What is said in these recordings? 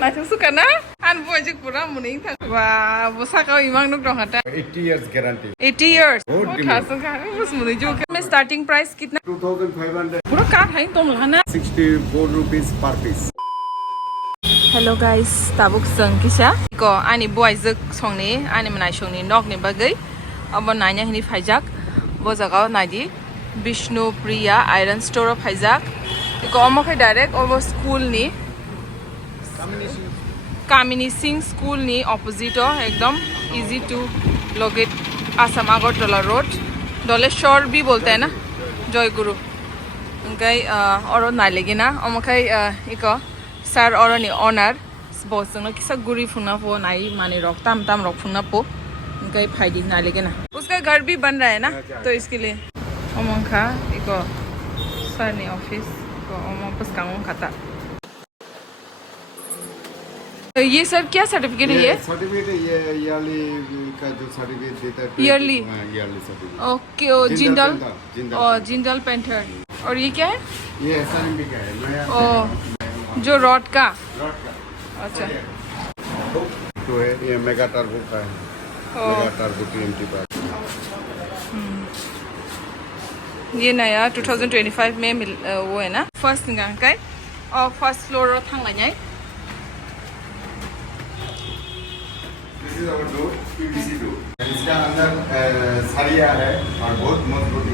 Nacho suka na? An boy jik pura muning thang. Wah, bosa kau imang nuk dong hata. 80 years guarantee. 80 years. Oh, Oh, thasung ka. Bos muning jo. मैं starting price कितना? 2,500. पूरा काट है तुम लाना. 64 rupees per piece. Hello guys, tabuk sang kisah. Ko ani boy juk songni, ani menai songni nok ni bagai. Abo nanya hini faijak. Bo jagao nadi Vishnu Priya Iron Store of faijak. Ko omokai direct obo school ni. Kamini Singh School ni opposite ho एकदम easy to locate Assam Agartala road. Doleshwar भी बोलते हैं ना जयगुरु उनका और ना लेगी ना ओमकाई इको सर और नि ऑनर बॉस ना किसा गुरी फुना पो नाई माने रॉक ताम ताम रॉक फुना पो उनका फायदी ना लेगी ना उसका घर भी बन रहा है ना तो इसके लिए ओमका इको सर नि ऑफिस को ओम बस कांगों खाता. तो ये सर क्या सर्टिफिकेट है ये? सर्टिफिकेट ये ईयरली का जो सर्टिफिकेट देता है ईयरली सर्टिफिकेट. ओके जिंदल और जिंदल पेंटर. और ये क्या है? ये एसआरएमबी का है. ओ जो रॉड का. अच्छा तो है ये मेगा टर्बो का है. मेगा टर्बो टीएमटी का. ये नया 2025 में वो है ना फर्स्ट निकाल का और फर्स्ट फ्लोर थंग लाइए. This is our door, PVC door. इसका अंदर सरिया है और बहुत मजबूत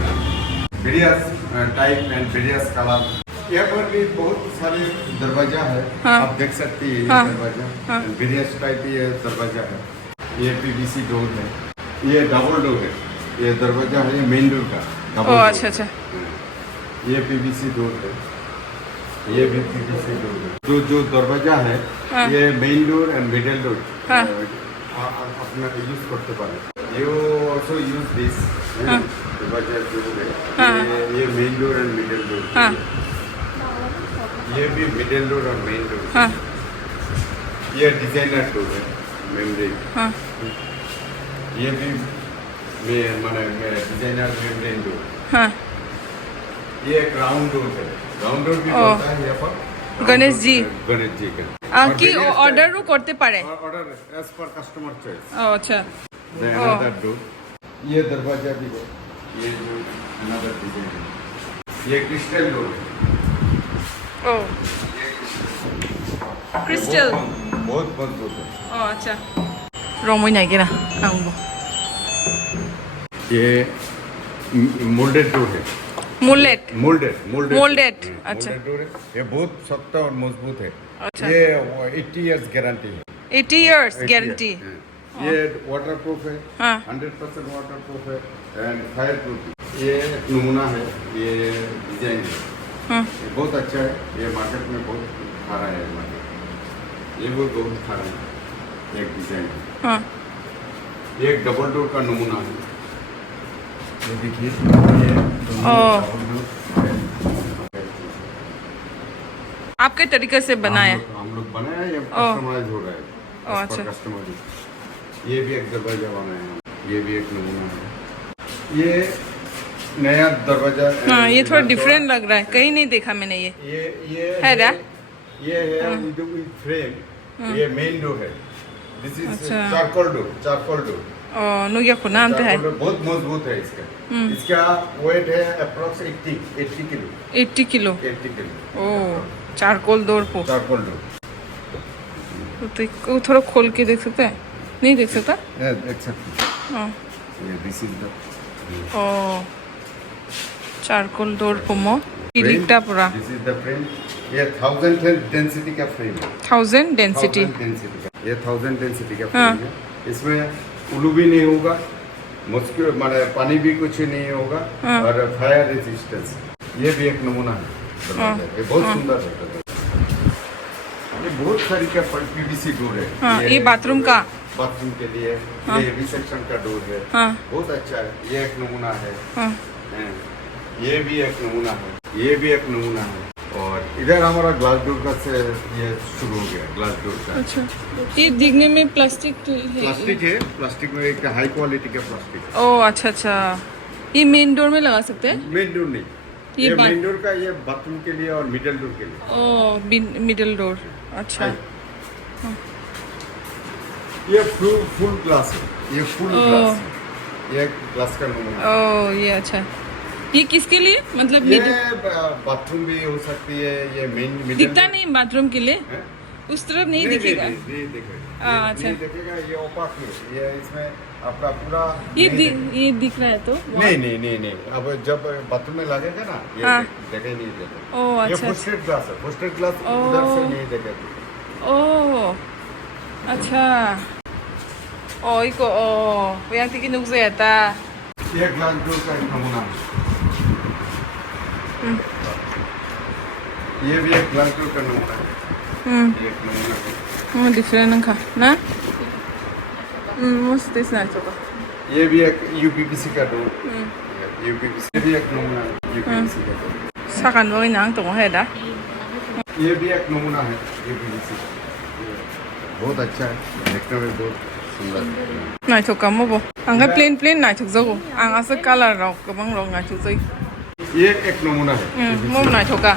है. Various type and various colour. यहाँ पर भी बहुत सारे दरवाजा है. आप देख सकती है ये दरवाजा. वेरियस टाइप ये दरवाजा है. ये PVC डोर है. ये डबल डोर है. ये दरवाजा है ये मेन डोर का. ओ अच्छा अच्छा. ये PVC डोर है. ये भी PVC डोर है. जो दरवाजा है ये main door and middle door अपना यूज करते पारे. यू ऑल्सो यूज दिस दरवाजा जो है ये main door and middle door. ये भी मिडल डोर और मेन डोर. ये डिजाइनर डोर है मेमोरी. ये भी माने डिजाइनर मेमोरी डोर. ये एक राउंड डोर है. राउंड डोर भी होता है यहाँ पर गणेश जी का কি অর্ডার করতে পারে. Order as per customer choice. अच्छा अनदर डोर. ये दरवाजा भी है. ये जो अनदर डिजाइन है. ये क्रिस्टल डोर है. ओ क्रिस्टल बहुत मजबूत है. ओ अच्छा रंग नहीं गिरा आंगो. ये मोल्डेड डोर है. मोल्डेड अच्छा. डोर है. ये बहुत सख्त और मजबूत है. अच्छा. ये 80 इयर्स गारंटी है. 80 years गारंटी. ये वाटर प्रूफ है. 100% वाटर प्रूफ है एंड फायर प्रूफ. ये नमूना है. ये डिजाइन है. ये बहुत अच्छा है. ये मार्केट में बहुत खरा है. मार्केट ये बहुत खरा है. एक डिजाइन है. ये एक डबल डोर का नमूना है. ये देखिए ये आपके तरीके से बनाया. हम लोग बनाया. ये कस्टमाइज हो रहा है. अच्छा. कस्टमाइज. ये भी एक दरवाजा बनाया. ये भी एक नमूना है. ये नया दरवाजा. हाँ ये थोड़ा डिफरेंट लग रहा है. कहीं नहीं देखा मैंने ये है ना. ये है विद फ्रेम. ये मेन डोर है. This is charcoal door. नुया को नाम तो है. बहुत मजबूत है इसका. इसका वेट है अप्रोक्स 80 किलो. 80 किलो. 80 किलो. ओ चारकोल डोर को. Charcoal door. तो थोड़ा खोल के देख सकते हैं. नहीं देख सकता. देख सकते. दिस इज द ओ चारकोल डोर को मो इलिक्टा पूरा. This is the frame. ये 1000 डेंसिटी का फ्रेम है. 1000 डेंसिटी. ये 1000 डेंसिटी का फ्रेम है. इसमें उल्लू भी नहीं होगा. मस्किटो माने पानी भी कुछ नहीं होगा. और फायर रेजिस्टेंस. ये भी एक नमूना है. ये बहुत सुंदर है. ये बहुत सारी का PVC डोर है. ये बाथरूम का. बाथरूम के लिए. ये रिसेप्शन का डोर है. बहुत अच्छा है. ये एक नमूना है. ये भी एक नमूना है. ये भी एक नमूना है. और इधर हमारा ग्लास डोर का से ये शुरू हो गया. ग्लास डोर का. अच्छा ये दिखने में प्लास्टिक है. प्लास्टिक में एक हाई क्वालिटी का प्लास्टिक. ओ अच्छा अच्छा. ये मेन डोर में लगा सकते हैं. मेन डोर नहीं. ये मेन डोर का. ये बाथरूम के लिए और मिडिल डोर के लिए. ओ मिडिल डोर. अच्छा ये फुल ग्लास है, ये फुल ग्लास है, ये ग्लास का नमूना। ओ ये अच्छा है। ये किसके लिए मतलब ये middle- बाथरूम भी हो सकती है, ये मेन दिखता नहीं बाथरूम के लिए, उस तरफ नहीं दिखेगा। नहीं दिखेगा, अच्छा। नहीं दिखेगा, ये ओपाक है, ये इसमें आपका पूरा ये नहीं दिखेगा। ये दिख रहा है तो नहीं, अब जब बाथरूम में लगेगा ना ये हाँ। दिखाई नहीं देगा। ओ ये अच्छा फुस्टेड ग्लास है, फुस्टेड ग्लास ओ। उधर से नहीं दिखेगा। ओ अच्छा ओ 이거 모양 되게 녹색이다. ये ग्लास डोर का एक नमूना है। ये भी एक ग्लास डोर का नमूना है, ये एक नमूना है। डिफरेंट का ना मस्त है ना तो ये भी एक यूपीपीसी का डोर, यूपीपीसी भी एक नमूना है, यूपीपीसी का डोर। 사간 먹이 낭 동해다. ये भी एक नमूना है यूपीपीसी, बहुत अच्छा है, देखने में बहुत सुंदर है। 나이톡 까먹어. 안가 플레인 나이톡 저거. 안가서 깔아라. 그만 로 나이톡 저기. ये एक नमूना है। 뭐 나이톡 까.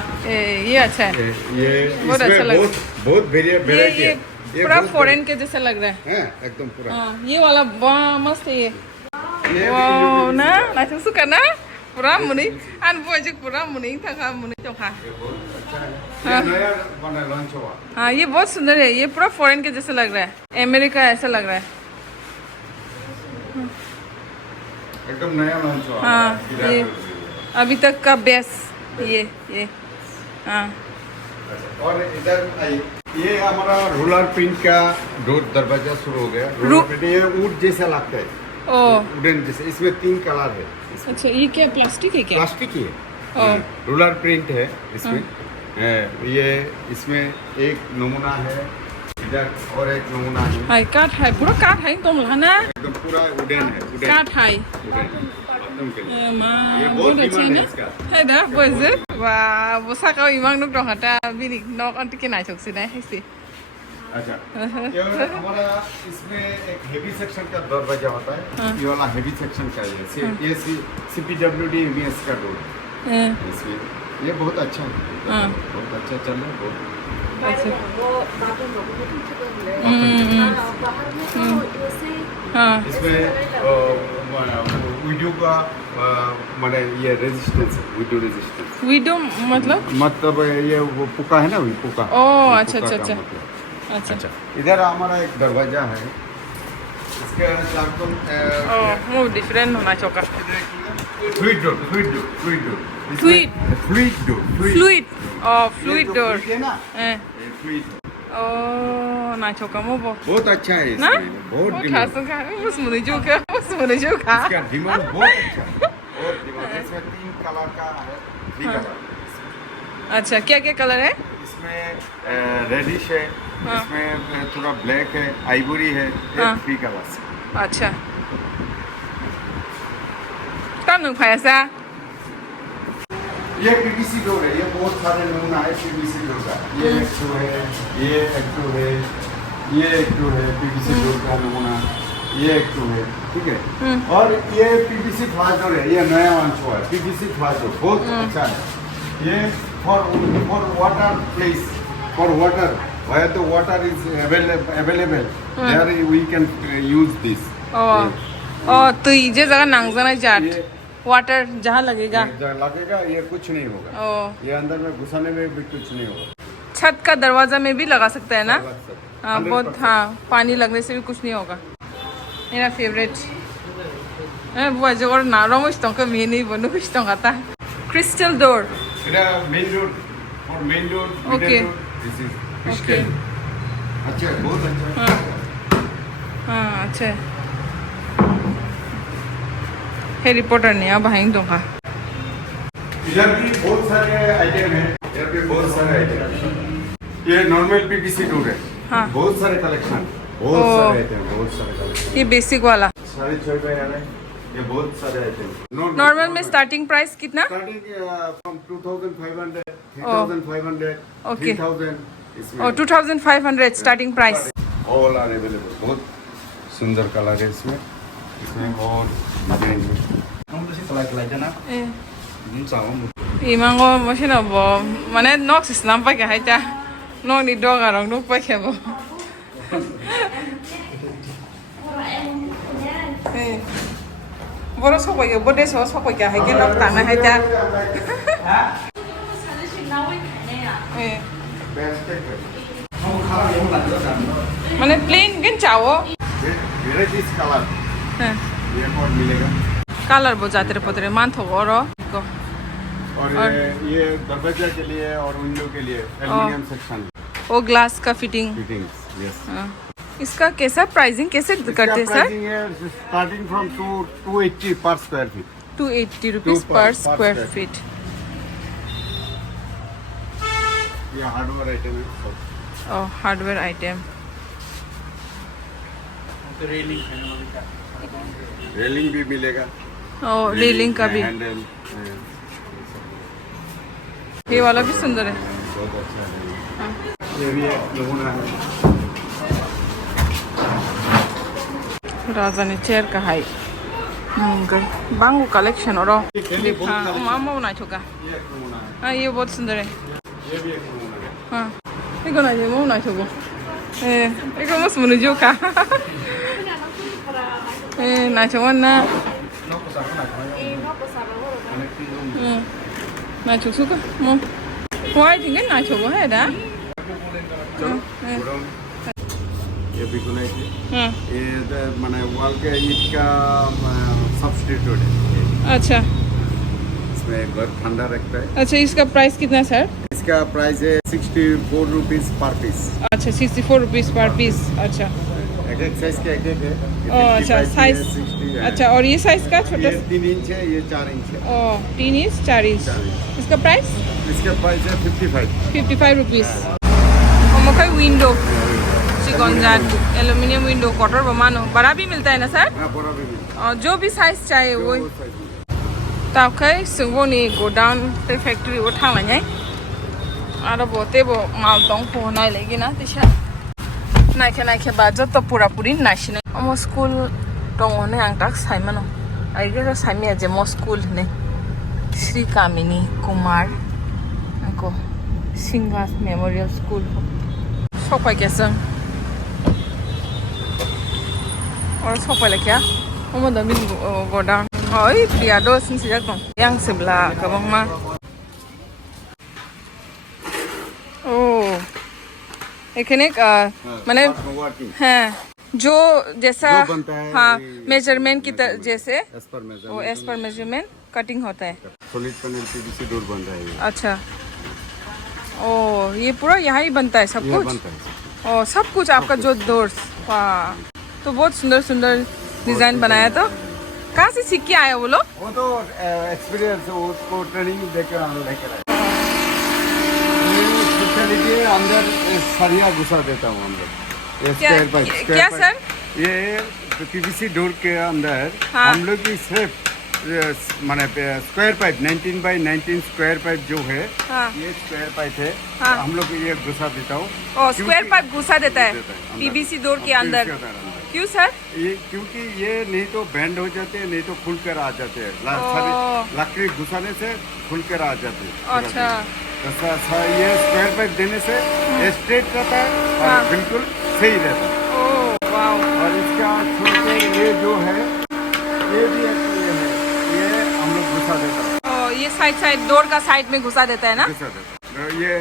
ये अच्छा है। ये बहुत अच्छा इसमें लग- बहुत वेराइटी ये है। पूरा बहुत फॉरेन के जैसा लग रहा है। है एकदम पूरा। हाँ ये वाला वाह मस्त है ये। ये भी वाह ना यूपीपीसी नाइटोक सुका ना पूरा मुनी आन बोझे पूरा मुनी था मुनी तो खा। ये बहुत अच्छा है। ये नया बना लॉन्च हुआ। हाँ ये बहुत सुंदर है, ये पूरा फॉरेन के जैसा लग रहा है, अमेरिका ऐसा लग रहा है। एकदम नया लॉन्च हुआ। हाँ, इधर ये अभी तक का बेस्ट ये हाँ और इधर आइए, ये हमारा रोलर प्रिंट का डोर दरवाजा शुरू हो गया। रू- रोलर प्रिंट ये वुड जैसा लगता है, ओ वुडन जैसे। इसमें 3 कलर है, इसमें अच्छा ये क्या प्लास्टिक है क्या? प्लास्टिक ही ओ। है, रोलर प्रिंट है इसमें। ये इसमें एक नमूना है, इधर और एक नमूना है। हाय काट है पूरा काट है तुम ना एकदम पूरा वुडन है, वुडन काट है एकदम के लिए। माँ ये बहुत बहुत अच्छा डिमांड ना है इसका। है ना बोझे वाह वो साका इमांग नुक दो हटा बिनी नॉक अंत के नाइट होक्सी ना है सी अच्छा, ये हमारा इसमें एक हेवी सेक्शन का दरवाजा होता है। ये वाला हेवी सेक्शन का ये CPWD MES का डोर है इसमें। ये बहुत अच्छा है, हाँ। बहुत अच्छा चल रहा है, बहुत अच्छा वो बाथरूम लोगों को ठीक कर ले बाहर में तो ऐसे हाँ इसमें वीडियो का माने ये रेजिस्टेंस है, वीडियो रेजिस्टेंस वीडियो मतलब ये वो पुका है ना, वही पुका। ओ, वो अच्छा, पुका अच्छा, का अच्छा। मतलब। अच्छा अच्छा, इधर हमारा एक दरवाजा है, इसके चारों ओ वो डिफरेंट होना चौका fluid door, fluid door, fluid door, Fluid? Fluid door, fluid fluid door है ना, ए फ्लूइड। ओ ना चौका मो बो बहुत अच्छा है ना इसमें, बहुत डिमांड। खास का उस मुने जो का इसका डिमांड बहुत अच्छा है, बहुत डिमांड है। इसमें 3 कलर का है, 3 कलर। अच्छा क्या क्या कलर है? इसमें रेडिश है, हाँ। इसमें थोड़ा ब्लैक है, आइवरी है, हाँ। 3 कलर्स। अच्छा कब नु पैसा ये पीवीसी डोर है, ये बहुत सारे नमूना है पीवीसी डोर का। ये एक तो है, ये एक तो है, ये एक तो है पीवीसी डोर का नमूना, ये एक तो है, ठीक है। और ये पीवीसी फ्लाश डोर है, ये नया लॉन्च हुआ है, पीवीसी फ्लाश डोर बहुत अच्छा है। ये for water place, for water, where the water is available, there we can use this. ओ तो ये जगह नांगजना जाट ये- वाटर जहाँ लगेगा ये लगेगा, ये कुछ नहीं होगा, ओ ये अंदर में घुसाने में भी कुछ नहीं होगा। छत का दरवाजा में भी लगा सकते हैं ना? लग सकता है। हाँ बहुत 100%। हाँ पानी लगने से भी कुछ नहीं होगा। मेरा फेवरेट बुआ जो और नारों में इस्तेमाल कर मैंने बनो कुछ इस्तेमाल आता है क्रिस्टल डोर এটা মেইন রোড और main road Okay. This is Okay. Crystal. अच्छा है, बहुत अच्छा है। हाँ अच्छा है हैरी पॉटर ने अब भाई तो का इधर भी बहुत सारे आइटम है, इधर भी बहुत सारे आइटम है। ये नॉर्मल पीवीसी डोर है, हाँ। बहुत सारे कलेक्शन, बहुत ओ। सारे आइटम, बहुत सारे कलेक्शन। ये बेसिक वाला 6.5 रुपए है, ये बहुत सारे आइटम। नॉर्मल में स्टार्टिंग प्राइस कितना? Starting from 2500, 3500, Okay. 3000 इसमें। और 2500 starting price. All are available, बहुत सुंदर कलर है इसमें, इसमें और डिजाइन है। 이만 거 뭐시나 뭐 만에 넉스 남밖에 하자 น้องนี่ดอกอะน้องนุกไปแค่บ่เฮ้ยบ่ได้สกไปบ่ได้สกไปแกให้แกนอกต่างนะให้จ้าเฮ้ยমানে প্লেন কেন চাও वेराइटीज कलर হ্যাঁ ये और मिलेगा কালার বো জাতের পত্রে মান থো গরো और ये दरवाजा के लिए और विंडो के लिए एल्युमिनियम सेक्शन वो ग्लास का फिटिंग फिटिंग्स यस इसका कैसा प्राइसिंग कैसे करते हैं सर स्टार्टिंग फ्रॉम 280 पर स्क्वायर फीट 280 रुपीस पर स्क्वायर फीट ये हार्डवेयर आइटम है और हार्डवेयर आइटम रेलिंग भी मिलेगा और रेलिंग का भी हैंडल ये वाला भी सुंदर है बहुत अच्छा है ये भी एक नमूना है राजा ने चेयर का हाई बांगो कलेक्शन और हाँ मामा बना चुका ये एक नमूना है हाँ ये बहुत सुंदर है ये भी एक नमूना है हाँ 이거 나 이거 나 저거 예 이거 무슨 문제 줄까 예나 저거 나 나 저거 뭐 호와이트 나 저거 해야 돼 ये भी गुनाई थी हाँ ये माने वॉल के ईट का सब्स्टिट्यूट है अच्छा इसमें घर ठंडा रखता है अच्छा इसका प्राइस कितना सर इसका प्राइस है 64 रुपीस पर पीस अच्छा 64 रुपीस पर पीस अच्छा एक एक साइज के एक एक है ओ अच्छा साइज अच्छा और ये साइज का छोटा ये 3 इंच है ये 4 इंच है ओ 3 इंच 4 इंच इसका प्राइस इसका प्राइस है 55 रुपीस और मकई विंडो चिकनजान एल्यूमिनियम विंडो क्वार्टर बमानो बड़ा भी मिलता है ना सर हाँ पूरा भी मिलता और जो भी साइज चाहिए वो है size में। ताकि सुबह गोडाउन पे फैक्ट्री वो ठांग जाए और बोते वो माल तंग फोना लेगी ना दिशा नाइखे बाजो तो पूरा पूरी नाशिने अमो स्कूल दंगने आं ताक साइमानो आइगे साइमिया जे मो स्कूल ने श्री कामिनी कुमार को सिंगास मेमोरियल स्कूल सफाई कैसे और सफाई क्या अमो दमिन गोडाउन ओइ प्रिया दो सिंग सिजक दं yang sebelah kabang ma oh এখানে মানে वर्किंग हाँ जो जैसा जो बनता है हाँ वही मेजरमेंट की जैसे एज पर वो एज पर मेजरमेंट कटिंग होता है सॉलिड पैनल पीवीसी डोर बन रहा है ये। अच्छा ओ ये पूरा यहाँ ही बनता है सब ये कुछ बनता है ओ सब कुछ आपका जो डोर्स वाह तो बहुत सुंदर सुंदर डिजाइन बनाया तो कहाँ से सीख के आए वो लोग वो तो एक्सपीरियंस है उसको ट्रेनिंग देकर हम लेकर आए स्पेशलिटी अंदर सरिया घुसा देता हूँ अंदर ये क्या स्क्वायर पाइप क्या सर ये पीवीसी डोर के अंदर हाँ। हम लोग की सिर्फ माने square pipe 19 by 19 square pipe जो है हाँ ये स्क्वायर पाइप है हाँ। हम लोग ये घुसा देता हूँ ओ स्क्वायर पाइप घुसा देता है अंदर। पीवीसी डोर के अंदर PVC अंदर। क्यों सर ये क्योंकि ये नहीं तो बैंड हो जाते हैं नहीं तो खुल कर आ जाते हैं सारी लकड़ी घुसाने से खुल कर आ जाते हैं अच्छा ये स्क्वायर पाइप देने से ये स्ट्रेट रहता है हाँ। और बिल्कुल सही रहता है ओ वाओ और इसका छोड़ के ये जो है ये भी एक ये है ये हम लोग घुसा देता है ओ ये साइड डोर का साइड में घुसा देता है ना घुसा देता है ये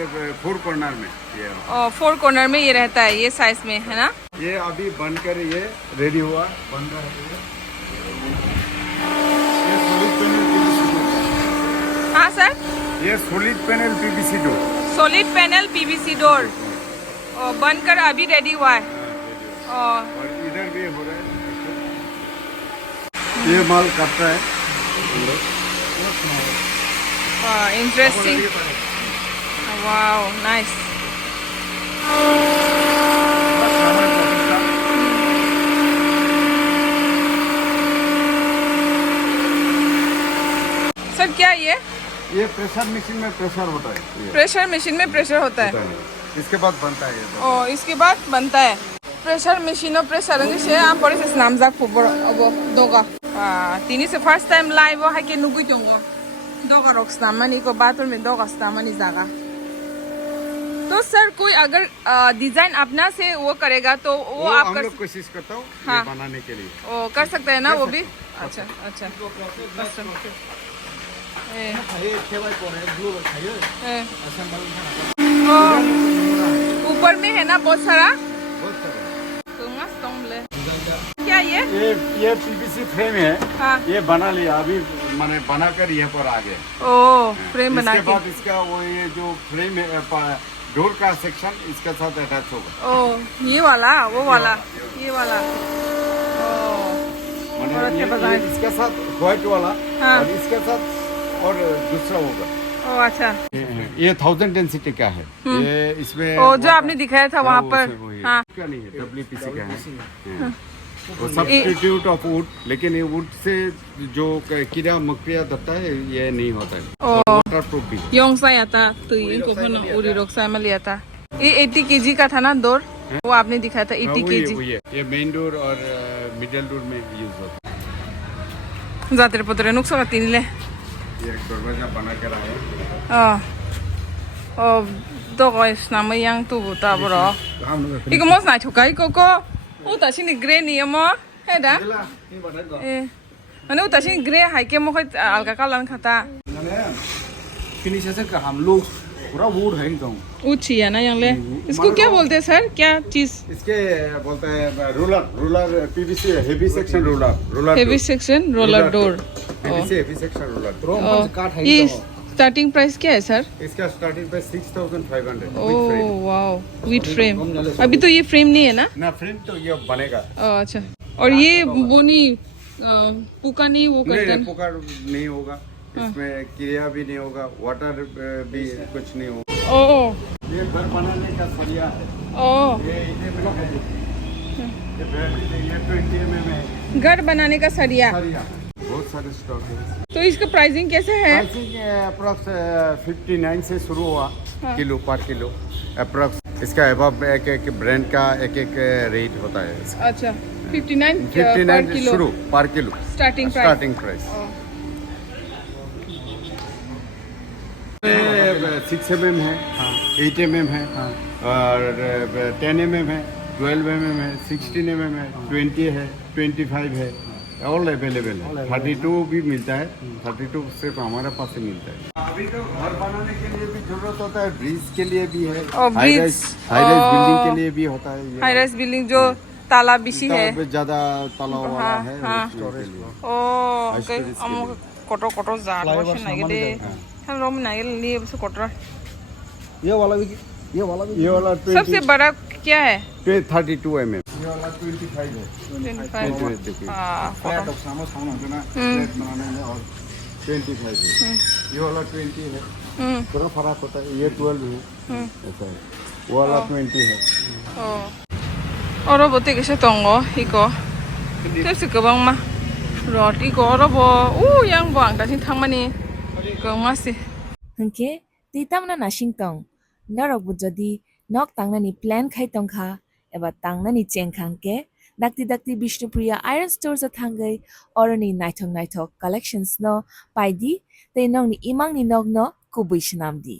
4 कॉर्नर में ये और 4 कॉर्नर में ये रहता है ये साइज में है ना ये अभी बनकर ये रेडी हुआ बन रहा है ये सॉलिड पैनल पीवीसी डोर हाँ सर ये solid panel PVC door solid panel PVC door और बनकर अभी रेडी हुआ है और और इधर भी हो रहा है ये माल काटता है इंटरेस्टिंग वाओ नाइस सर क्या ये प्रेशर मशीन में प्रेशर होता है ये प्रेशर मशीन में प्रेशर होता है इसके बाद बनता है ये और इसके बाद बनता है प्रेशर मशीन और प्रेशर से आप बड़े से नाम जा खूब अब दोगा तीनी से फर्स्ट टाइम लाइव है कि नुगुई दोगा दोगा रॉक्स नामानी को बाथरूम में दोगा नामानी जागा तो सर कोई अगर डिजाइन अपना से वो करेगा तो वो आप हम कर लोग कोशिश करता हूँ हाँ। ये बनाने के लिए। ओ कर सकते हैं ना वो भी। अच्छा अच्छा ए, ए, ओ, ऊपर में है ना बहुत सारा। बहुत सारा। क्या ये? ये पीवीसी फ्रेम है। हाँ। ये बना लिया अभी, मैंने बनाकर यहाँ पर आ गया। ओ फ्रेम बना इसके के। बाद इसका वो ये जो फ्रेम है डोर का सेक्शन इसके साथ अटैच होगा। ओ ये वाला वो वाला ये वाला। ओ मैंने और अच्छे ये बनाए। इसके साथ व्हाइट वाला हाँ। और इसके साथ और दूसरा होगा। ओ अच्छा। ये 1000 डेंसिटी का है। ये इसमें ओ जो आपने दिखाया था वहाँ पर। हाँ। क्या नहीं है, WPC का है। वो सब्स्टिट्यूट ऑफ वुड, लेकिन ये वुड से जो कीड़ा मकोड़ा दबता है ये नहीं होता है। ओ वाटर प्रूफ भी। योंगसाई आता तो ये को ना उरी रोकसाई में लिया था। ये 80 kg का था ना डोर, वो आपने दिखाया था 80 kg। ये मेन डोर और मिडिल डोर में यूज होता है। जाते पुत्र नुकसान का तीन ले। ये एक दरवाजा बना के रहा है। तो guys nama yang tu buta bro. Iko mos na chukai koko. Uta sini grey ni mo. Heda. Eh. Mana uta sini grey hai ke mo khoi alga kalan khata. Finisher का हम लोग पूरा वुड है एकदम। Uchi है ना yang le. इसको क्या बोलते हैं सर? क्या चीज? इसके बोलते हैं roller PVC heavy section roller Heavy section roller door. PVC heavy section roller. रोम काट है ये एकदम। स्टार्टिंग प्राइस क्या है सर? इसका starting price 6500 oh wow with frame. अभी तो ये फ्रेम नहीं है ना? ना फ्रेम तो ये बनेगा। अच्छा। और ये वो नहीं पुका नहीं वो करते नहीं हैं? पुकार नहीं होगा, इसमें क्रिया भी नहीं होगा, वाटर भी कुछ नहीं होगा। ओ ये घर बनाने का सरिया है। ओ ये ये 20 mm है घर बनाने का सरिया। सरिया। बहुत सारे स्टॉक है। तो इसका प्राइसिंग कैसे है? प्राइसिंग अप्रॉक्स 59 से शुरू हुआ किलो पर किलो अप्रॉक्स। इसका अबव एक एक ब्रांड का एक एक रेट होता है इसका। अच्छा 59 पर 59 किलो शुरू पर kilo starting price. Starting price. 6 mm है, 8 mm है और 10 mm है, 12 mm है, 16 mm है, 20 है, 25 है, ऑल अवेलेबल है। 32 भी मिलता है, 32 सिर्फ हमारे पास ही मिलता है। अभी तो घर बनाने के लिए भी जरूरत होता है, ब्रिज के लिए भी है, और हाई ब्रिज राइज बिल्डिंग के लिए भी होता है। ये हाई राइज बिल्डिंग जो ताला बिसी है। ज्यादा तालाब वाला हाँ, है हाँ। स्टोरेज के लिए। ओ storage ओके के हम लिए। कोटो कोटो जार वैसे नहीं दे। हम रोम नहीं लिए बस कोटरा। ये वाला भी ये वाला सबसे बड़ा क्या है? 32 mm। ये वाला 25 है। 25 देखिए। हाँ फ्लैट ऑफ सामो सामो है ना, प्लेट बनाने में और 25 है। ये वाला 20 है, थोड़ा फर्क होता है। ये 12 है, ऐसा है। वो वाला 20 है। और बोते कैसे तोंगो इको कैसे कबांग मा रॉट इको और बो yang buang dah sing thang mani kong masi hengke titam na nashing tong narok bu jodi nok tangnani plan khai tongkha eba tangnani chengkhang ke dakti Bishnupriya Iron Store sa thangai orani naithok collections no paidi te nong ni imang ni nok no kubui shnamdi